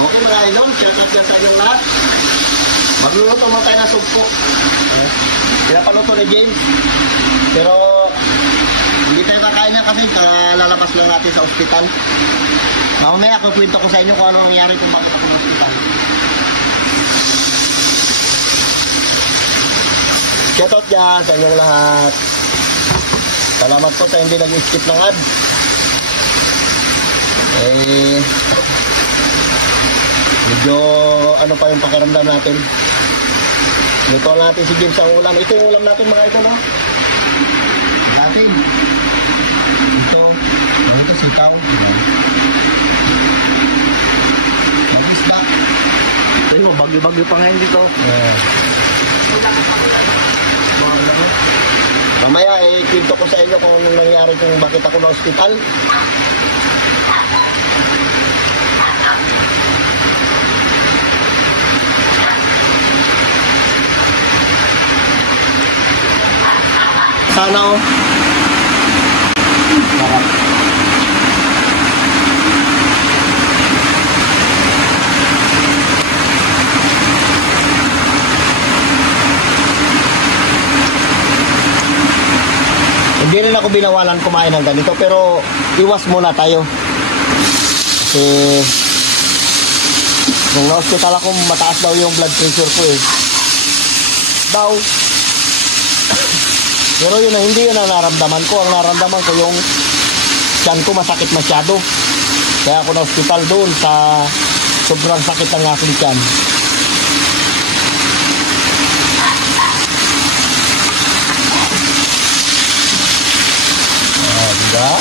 Okay mga idol, shout out sa inyong lahat. Magluluto mo tayo ng sugpo. Pinapaluto ni James. Pero hindi tayo kakain na kasi lalabas lang natin sa ospital. Mamaya kukwento ko sa inyo kung ano nangyari kung bakit ako sa ospital. Shout out dyan sa inyong lahat. Salamat po sa hindi nag-skip ng ads. Medyo ano pa yung pakiramdam natin. Luto natin si James ang ulam. Ito yung ulam natin mga ito, no? Natin. Ito sitaw. Mag-isda. Ito yung bagyo-bagyo pa ngayon dito. Mamaya kwento ko sa inyo kung anong nangyari kung bakit ako na ospital. Sana o. Sarap. Hindi rin ako binawalan kumain ng ganito pero iwas muna tayo. Kasi nung na-hospital ako mataas daw yung blood pressure ko daw. Pero yun na, hindi yun ang naramdaman ko. Ang naramdaman ko yung tiyan ko masakit masyado. Kaya ako na-hospital doon sa sobrang sakit ng aking tiyan. Diba?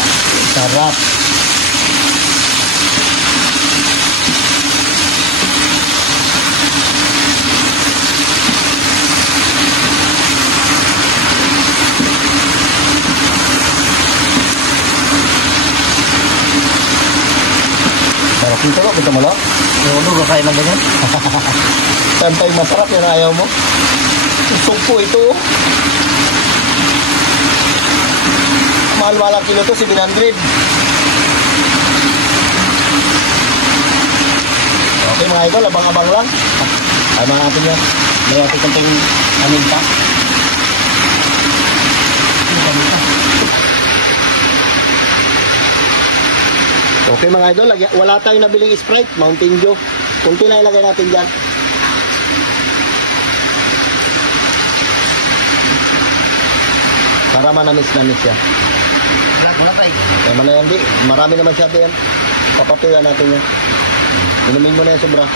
Sarap. Sarap nito lo, kita mo lo? Yung ano, kakain ng ganyan? Santay masarap yun, ayaw mo? Sugpo ito. Mahal-mahal ang kilo to, 700. Okay mga idol, abang-abang lang. Tama natin yan. May natin konting aninta. Okay mga idol, wala tayong nabiling Sprite, Mountain Dew. Kunti na ilagay natin dyan. Para manamis-namis siya. Wala tayo. Okay, manayang di. Marami naman siya yan. Papatuyan natin yan. Inumin mo na yan sobra.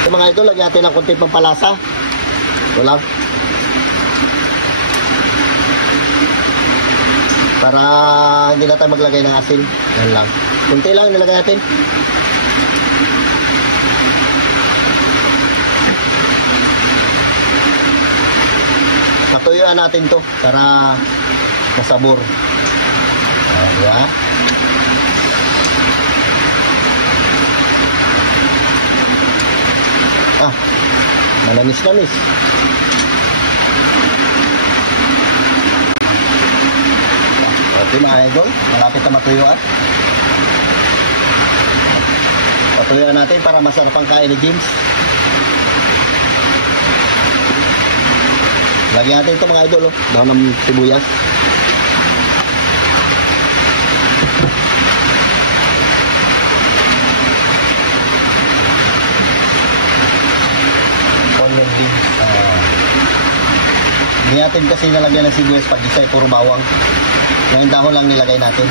So, mga idol, lagyan natin ng konti pampalasa. Ito lang. Para hindi na tayo maglagay ng asin. Yan lang. Kunti lang nilagay natin. Patuyuan natin to para masabor. Ayan. Manamis-namis. Okay mga idol, malapit na matuyuan. Patuyuan natin para masarap ang kain ni James. Lagyan natin ito mga idol, dahon ng sibuyas. Onion beans. Hindi natin kasi nalagyan ng sibuyas pag isa ay puro bawang. Yung dahon lang nilagay natin.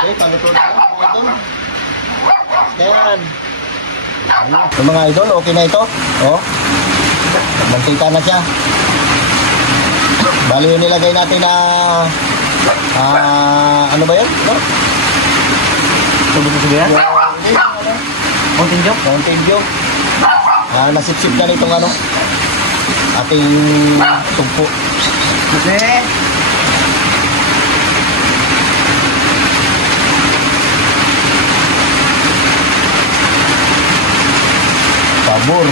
Okay, paluto na mga idol. Yan. So mga idol, okay na ito. Oh. Magkita na siya. Bali yung nilagay natin na ano ba yan? Tubig ko siya? Mountain Dew? Mountain Dew. Nasip-sip na nitong ano ating tugpo. Okay. Sabor.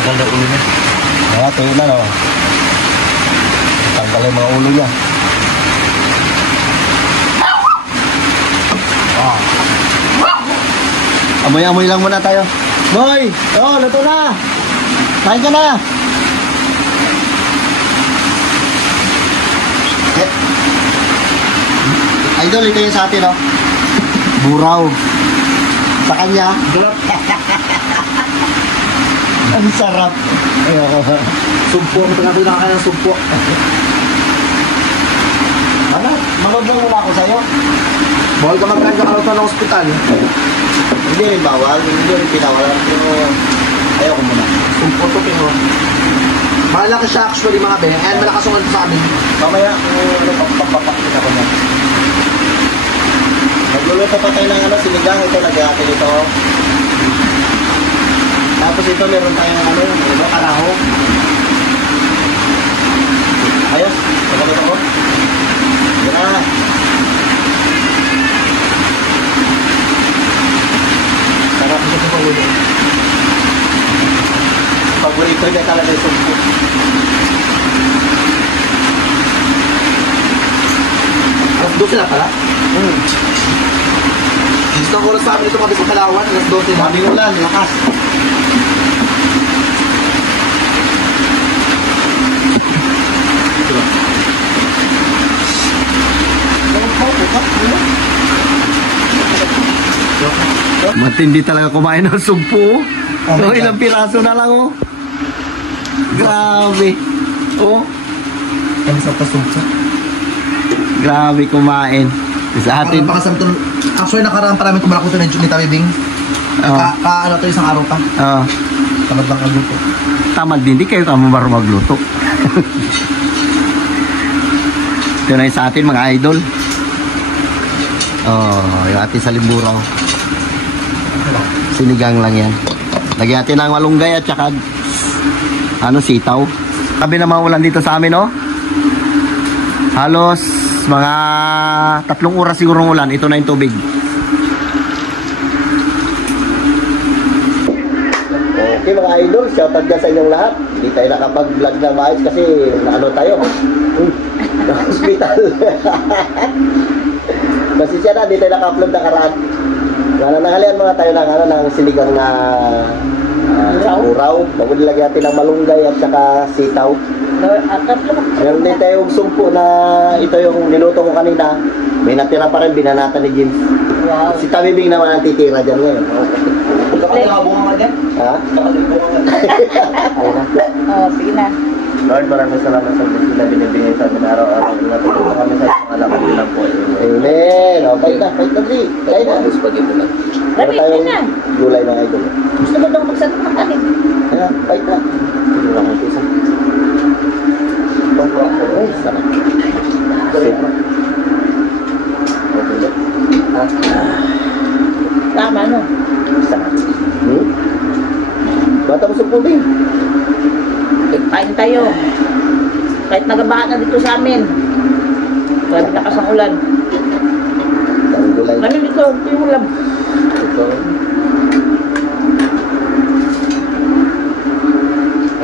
Tanggal na ulo niya. Tuyo na, no? Tanggal yung mga ulo niya. Amoy-amoy lang muna tayo. Boy! Oh, luto na! Kain ka na! Idol, ito yung sa atin, no? Buraw. Sa kanya, gulap. Ang sarap. Ayoko. Sumpo. Pagkakita ka ng sumpo. Ano? Mababang muna ako sa'yo. Bawal ka mag-ride ka karoon ng ospital. Hindi rin bawal. Hindi rin pinawalan. Pero ayoko muna. Sumpo to pero. Malaki siya actually mga be. And malakas ang sa amin. Mamaya, papapakita ko na. Nagluluto pa tayo ng sinigang. Ito, nag-ate dito. Tapos ito, meron tayong karaho. Ayos, nagaluto ko. Yan na. Sarap ito sa ulo. Paborito niya talaga yung sumpo. Alas 12 na pala? Gusto ang oras sa amin ito kami sa Kalawan. Alas 12 na. Daming ulan, lakas. Matindi talaga kumain ng sumpo. So, ilang piraso na lang, oh. Grabe. Oh, Kami sa pasumpo. grabe kumain. Sa atin, Actually, nakaraan pa namin kumalako ito ni Tabibing. Ano ito, isang araw pa. Tamad lang agluto. tamad din. Di kayo marunong magluto. Ito na yung sa atin, mga idol. Oh, yung ating sa Limburaw. Sinigang lang yan. Lagyan natin ng malunggay at saka sitaw. Sabi na mga ulan dito sa amin, oh. Halos mga 3 oras siguro ng ulan. Ito na yung tubig. Okay mga idol, shoutout dyan sa inyong lahat. Hindi tayo nakapag-vlog na maayos kasi tayo. Na-hospital. Kasi siya na, hindi tayo naka-upload na karaan. Nanahalian mga tayo ng sinigang na uraw. Bago nilagyan natin ng malunggay at saka sitaw. Meron din tayong sumpo na ito yung niluto ko kanina. May natira pa rin, binanata ni James. Wow. Si Tabibing naman ang titira dyan ngayon. Nakabunga ka dyan? Ha? Oh, sige na. Lord, maraming salamat sa blessing na binibigay sa amin araw-araw. Natulungan kami sa mga lakad din lang po. Amen. O, fight na, Dri. Kaya na. Spaghetti na. Meron tayong gulay ng idol. Gusto mo daw magsagot ng kanin? Kaya, fight na. Hindi lang ang pisa. Ay, sarap. Safe. Tama, no? Sarap. Bata mo sa pudding. Kain tayo. Kahit nagabahan na dito sa amin. Grabe lakas ang ulan. Daming gulay. Kami dito, ito yung ulam. Ito.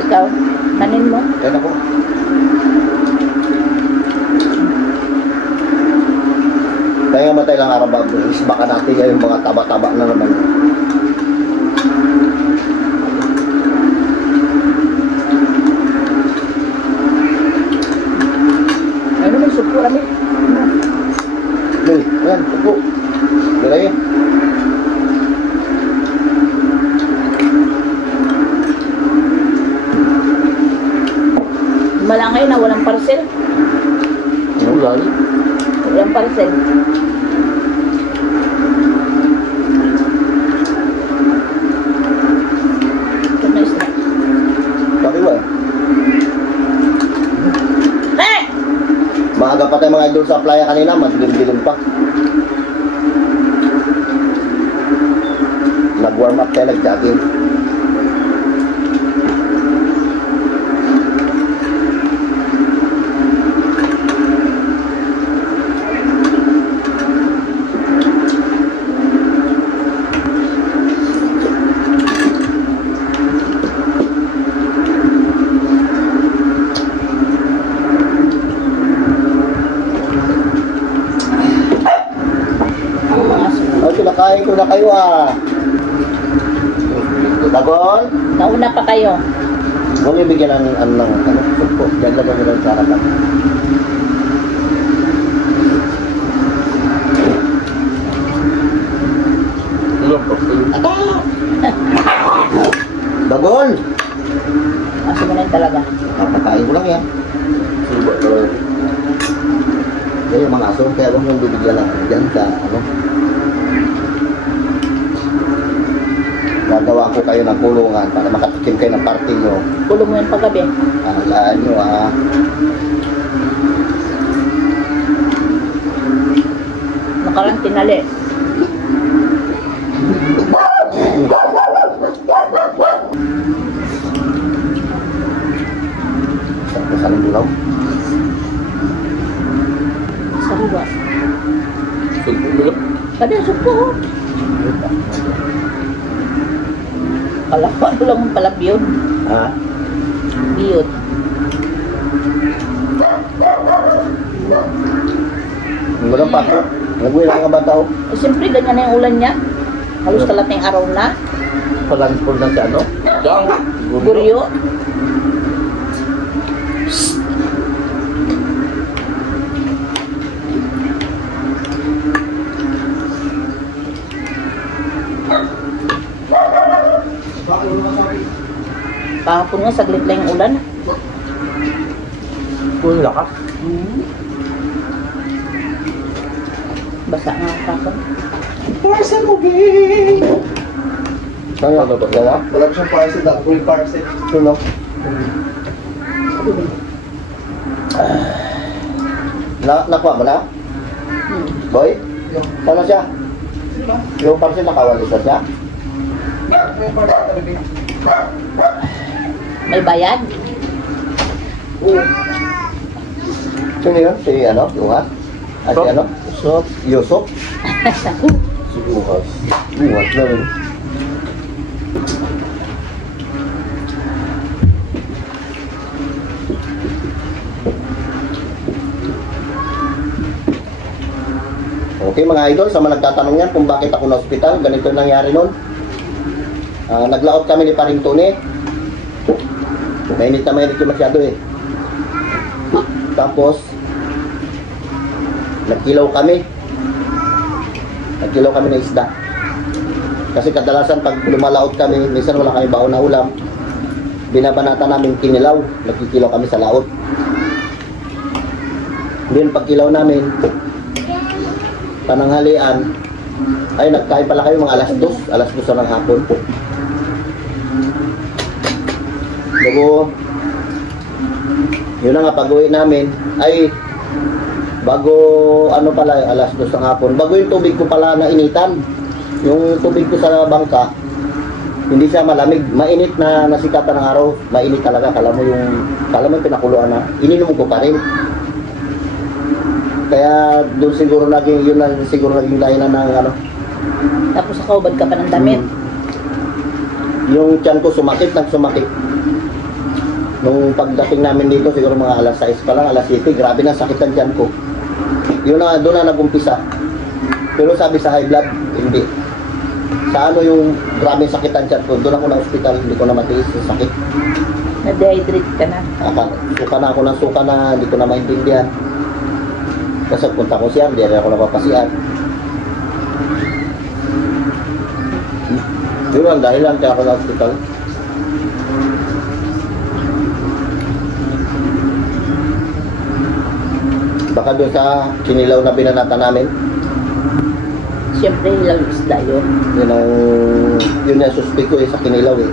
Ikaw, tanin mo. Kaya na po. Kaya matay lang araw bago. Baka natin yung mga taba-taba na naman. Ano may supo kami? Yan, tupo. Gila yun. Malangay na walang parcel. Ulay. Walang parcel. Ito na isla. Bakit ba? Eh! Maaga pa tayo mga idol sa playa kanina, madilim-dilim pa. Nag-warm up tayo, nag-jogging. Hinihintay ko na kayo ah. Dagol? Nauna pa kayo. Huwag niyo bigyan ng sumpo. Diyan lang nyo lang sa harapan. Dagol! Kasi mo na yun talaga. Papakain ko lang yan. Kaya yung mga aso, kaya huwag mong bibigyan lang dyan sa ano. Gagawa ko kayo ng kulungan para makatikim kayo ng party nyo. Kulong mo yun paggabi. Alaan nyo ah. Nakarang tinali. Saan ang bulaw? Sariwa. Kada supo. Palapa ko lang pala biyod. Ha? Biyod. Ang gulang pa ako. Nagbuhay lang ka ba tao? Eh, siyempre, ganyan na yung ulan niya. Halos kalating araw na. Palanspol na si ano? Diyan. Guryo. Kahapon nga, saglit lang yung ulan. Kung lakas. Basa nga kahapon. Parcel mo, babe! Saan nga ba? Dala? Wala ko siyang parcel, dahil ko yung parcel. Suno? Nakuha mo na? Boy? Saan na siya? Yung parcel nakawalis na siya? May parcel na, babe. May bayad? Sino yun? Si ano? Luhat? Ah, si ano? Yusuf? Si Luhat. Luhat na rin. Okay mga idol, sa mga nagtatanong yan kung bakit ako na ospital, ganito yung nangyari nun. Naglaot kami ni Paring Tony. Mainit na mainit yung masyado eh. Tapos, nagkilaw kami. Nagkilaw kami ng isda. Kasi kadalasan pag lumalaot kami, minsan wala kami baon na ulam. Binabanata namin kinilaw. Nagkikilaw kami sa laot. Then pagkilaw namin, pananghalian, ay nagkain pala kayo mga alas 2 ng hapon. Bago, yun na nga, pag-uwi namin, ay, bago, ano pala, alas 2 ng hapon, bago yung tubig ko pala na initan, yung tubig ko sa bangka, hindi siya malamig, mainit na nasikatan ng araw, mainit talaga, kala mo yung pinakuluan na, ininom ko pa rin. Kaya doon siguro naging, yun na siguro naging dahilan ng ano. Tapos nakaubad ka pa ng damit. Yung tiyan ko nagsumakit. Nung pagdating namin dito, siguro mga alas 6 pa lang, alas 7, grabe na sakit ang tiyan ko. Yun na, doon na nag-umpisa. Pero sabi sa high blood, hindi. Sa ano yung grabe sakit ang tiyan ko, doon ako na hospital, hindi ko na matiis yung sakit. Na-dehydrate ka na. Suka na ako ng suka na hindi ko na maintindihan. Kasi punta ko siya, hindi rin ako napapasian. Yun ang dahilan kaya ako na hospital. Baka doon sa kinilaw na binanata namin. Siyempre, hilaw yung isda yun. Yun ang suspect ko sa kinilaw eh.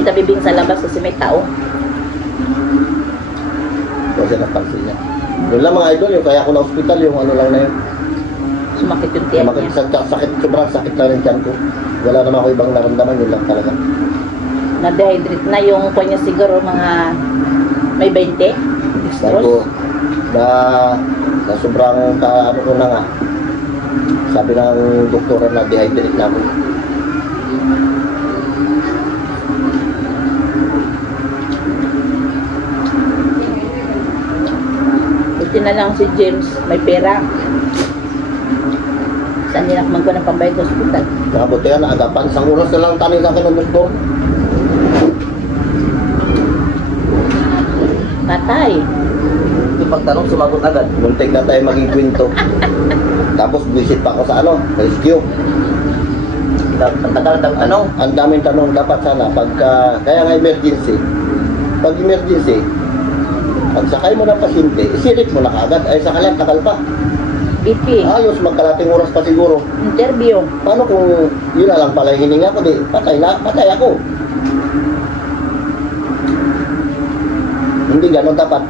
Kita bibing sa labas kasi may tao. Kasi napansin niya. Yun lang mga idol, yung kaya ako na hospital, yung ano lang na yun. Sumakit yung tiyan niya. Sakit, sobrang sakit lang yung tiyan ko. Wala naman ako ibang naramdaman, yun lang talaga. Na-dehydrate na yung kanya siguro mga may 20. Sabi Dextrose. ko, na sobrang ano ko na nga. Sabi ng doktora na dehydrate na ako. na lang si James, may pera. Saan nilakman ko ng pambayad sa hospital? Nabuti yan, agapan. Isang oras na lang tanin sa akin ng gusto. Patay. Yung pagtanong, sumagot agad. Muntik na tayo maging kwento. Tapos visit pa ako sa rescue. Ang tagal ng ano? Ang daming tanong dapat sana pagka, kaya nga emergency. Pag emergency, pag sakay mo ng pasyente, isirit mo na kaagad. Ay sa kalat, tagal pa. BP. Ayos, magkalating oras pa siguro. Interview. Paano kung yun na lang pala yung hininga ko, di patay ako. Hindi ganon dapat.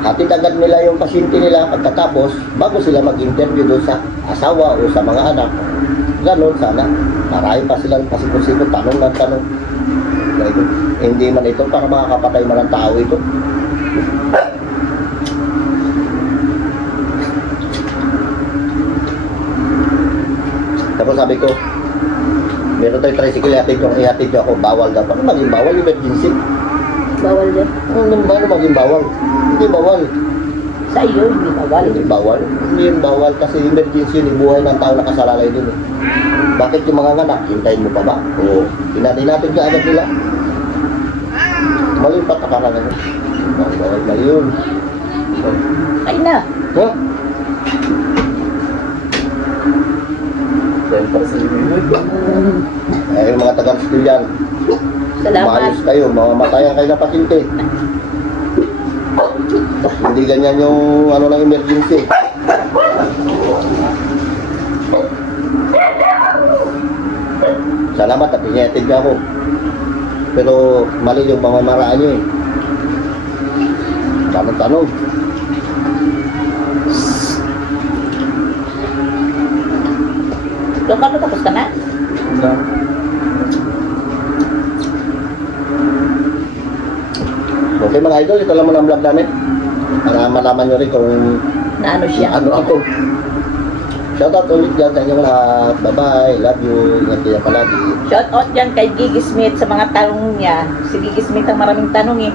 Hatid agad nila yung pasyente nila pagkatapos bago sila mag-interview doon sa asawa o sa mga anak. Ganon sana. Marami pa silang pasikot-sikot, tanong ng tanong. Hindi man ito para makakapatay man ang tao ito. Tapos sabi ko, meron tayong tricycle, ihatid nyo ako, bawal dapat. Ano maging bawal? Emergency? Bawal din. Ano maging bawal? Hindi bawal. Sa iyo, hindi bawal. Hindi bawal. Hindi yun bawal kasi emergency yun, buhay ng tao nakasalalay din. Bakit yung mga nganak, hintayin mo pa ba? Oo. Dinatid ka agad nila. Mali pa takaran na. Bawal, mali yun. Ay na. Huh? Eh, yung mga taga-rescue dyan, Salamat. maayos kayo, mamamatayan kayo na pasyente. Hindi ganyan yung ng emergency. Salamat at ingatid niyo ako. Pero mali yung pamamaraan niyo eh. Tanong-tanong. Doon ka na, tapos ka na? Okay mga idol, ito lang muna ang vlog namin. Para malaman nyo rin kung Na ano siya? ano ako. Shoutout ulit dyan sa inyong lahat. Bye-bye. Love you. Ingat kayo palagi. Shout out dyan kay Gigi Smith sa mga tanong niya. Si Gigi Smith ang maraming tanong eh.